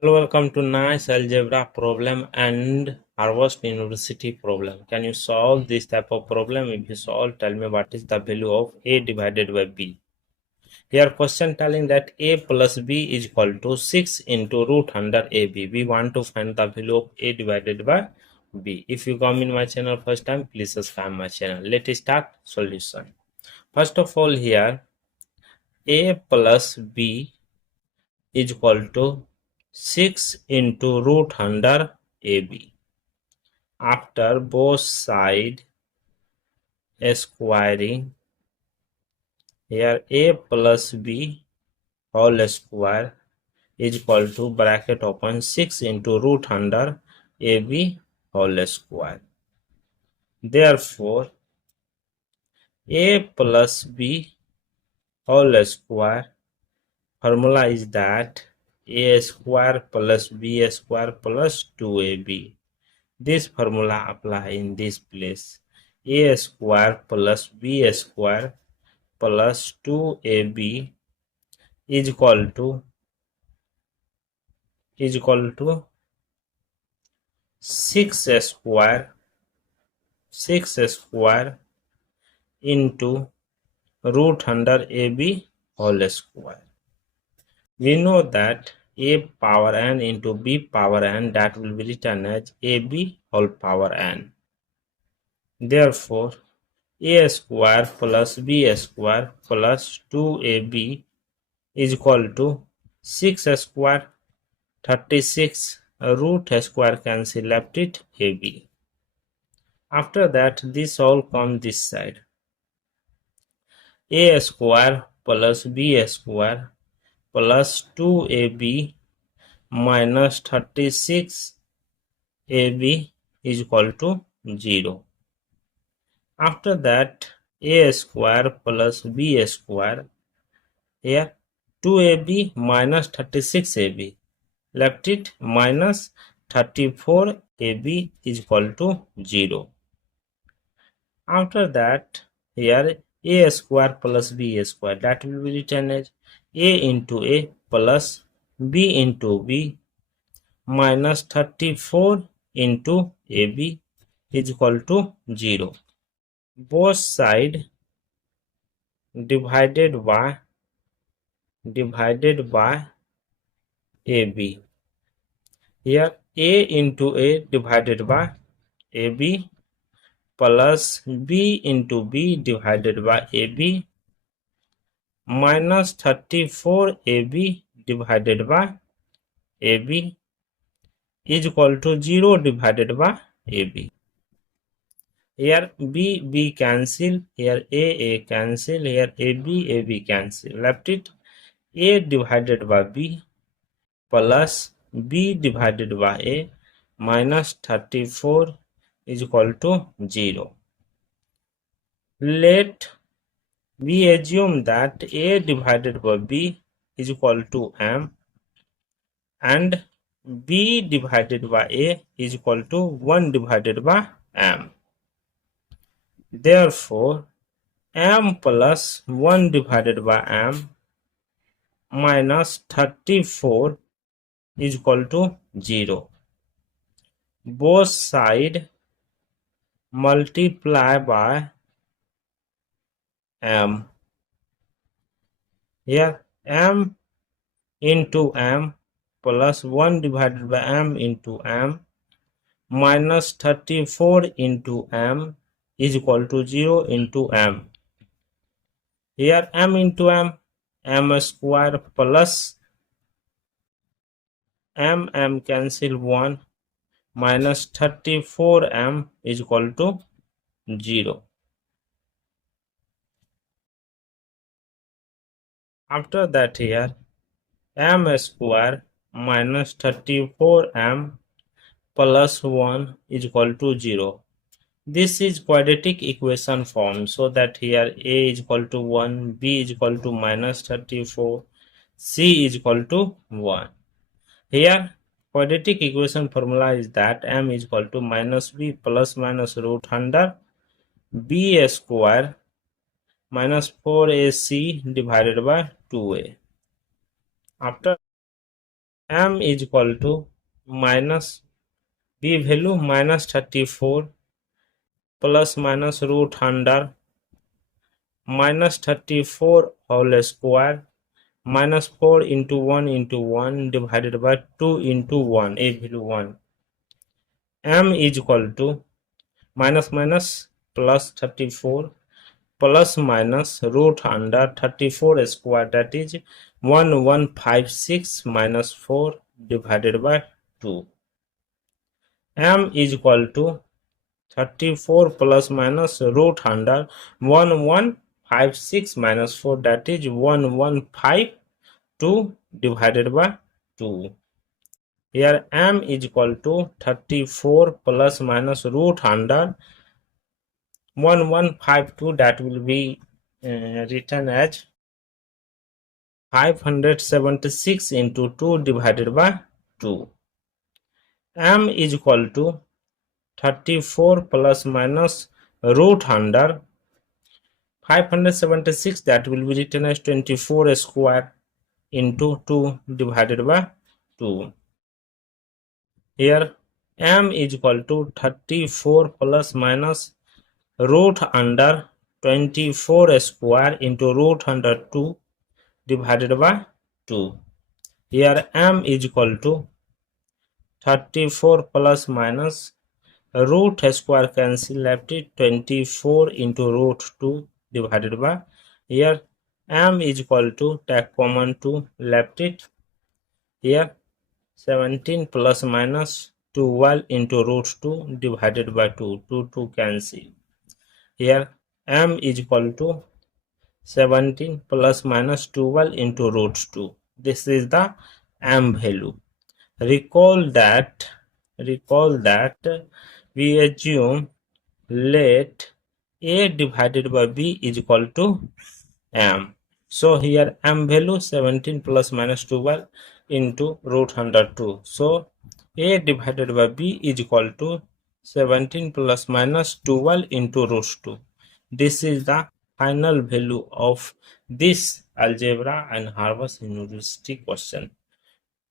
Hello, welcome to nice algebra problem and Harvard University problem. Can you solve this type of problem? If you solve, tell me what is the value of a divided by b. Here question telling that a plus b is equal to 6 into root under ab. We want to find the value of a divided by b. If you come in my channel first time, please subscribe my channel. Let us start solution. First of all, here a plus b is equal to 6 into root under AB. After both side squaring, here a plus b whole square is equal to bracket open 6 into root under AB whole square. Therefore, a plus b whole square formula is that a square plus b square plus 2ab. This formula apply in this place. A square plus b square plus 2ab is equal to 6 square into root under ab whole square. We know that a power n into b power n, that will be written as ab whole power n. Therefore, a square plus b square plus 2ab is equal to 6 square 36 root square cancel, left it ab. After that, this all come this side. A square plus b square plus 2ab minus 36 ab is equal to 0. After that, a square plus b square, here 2ab minus 36ab, left it minus 34ab is equal to 0. After that, here a square plus b square, that will be written as a into a plus b into b minus 34 into ab is equal to 0. Both side divided by ab. Here a into a divided by ab plus b into b divided by ab minus 34 ab divided by ab is equal to 0 divided by ab. Here b cancel, here a cancel, here ab cancel, left it a divided by b plus b divided by a minus 34 is equal to 0. Let we assume that a divided by b is equal to m and b divided by a is equal to 1 divided by m. Therefore, m plus 1 divided by m minus 34 is equal to 0. Both side multiply by m. Here m into m plus 1 divided by m into m minus 34 into m is equal to 0 into m. Here m into m square plus m cancel 1 minus 34m is equal to 0. After that, here m square minus 34m plus 1 is equal to 0. This is quadratic equation form, so that here a is equal to 1, b is equal to minus 34, c is equal to 1. Here quadratic equation formula is that m is equal to minus b plus minus root under b square minus 4ac divided by 2a. After m is equal to minus b value minus 34 plus minus root under minus 34 whole square minus 4 into 1 divided by 2 into 1, a value 1. M is equal to minus minus plus 34 plus minus root under 34 square, that is 1156 minus 4 divided by 2. M is equal to 34 plus minus root under 1156 minus 4, that is 1152 divided by 2. Here m is equal to 34 plus minus root under 1152, that will be written as 576 into 2 divided by 2. M is equal to 34 plus minus root under 576, that will be written as 24 square into 2 divided by 2. Here m is equal to 34 plus minus root under 24 square into root under 2 divided by 2. Here m is equal to 34 plus minus root square cancel, left it 24 into root 2 divided by, here m is equal to take common 2, left it, here 17 plus minus 12 into root 2 divided by 2, 2 cancel. Here m is equal to 17 plus minus 12 into root 2. This is the m value. Recall that we assume let a divided by b is equal to m. So here m value 17 plus minus 12 into root under 2. So a divided by b is equal to 17 plus minus 12 into root 2. This is the final value of this algebra and Harvard University question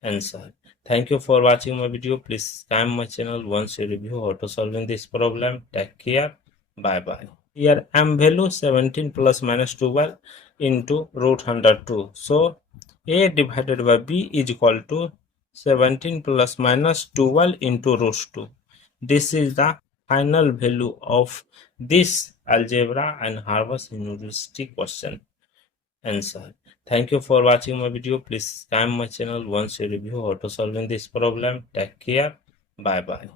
answer. Thank you for watching my video. Please subscribe my channel once you review how to solving this problem. Take care. Bye bye. Here m value 17 plus minus 12 into root under 2. So a divided by b is equal to 17 plus minus 12 into root 2. This is the final value of this algebra and Harvard University question answer. Thank you for watching my video. Please subscribe my channel once you review how to solving this problem. Take care. Bye bye.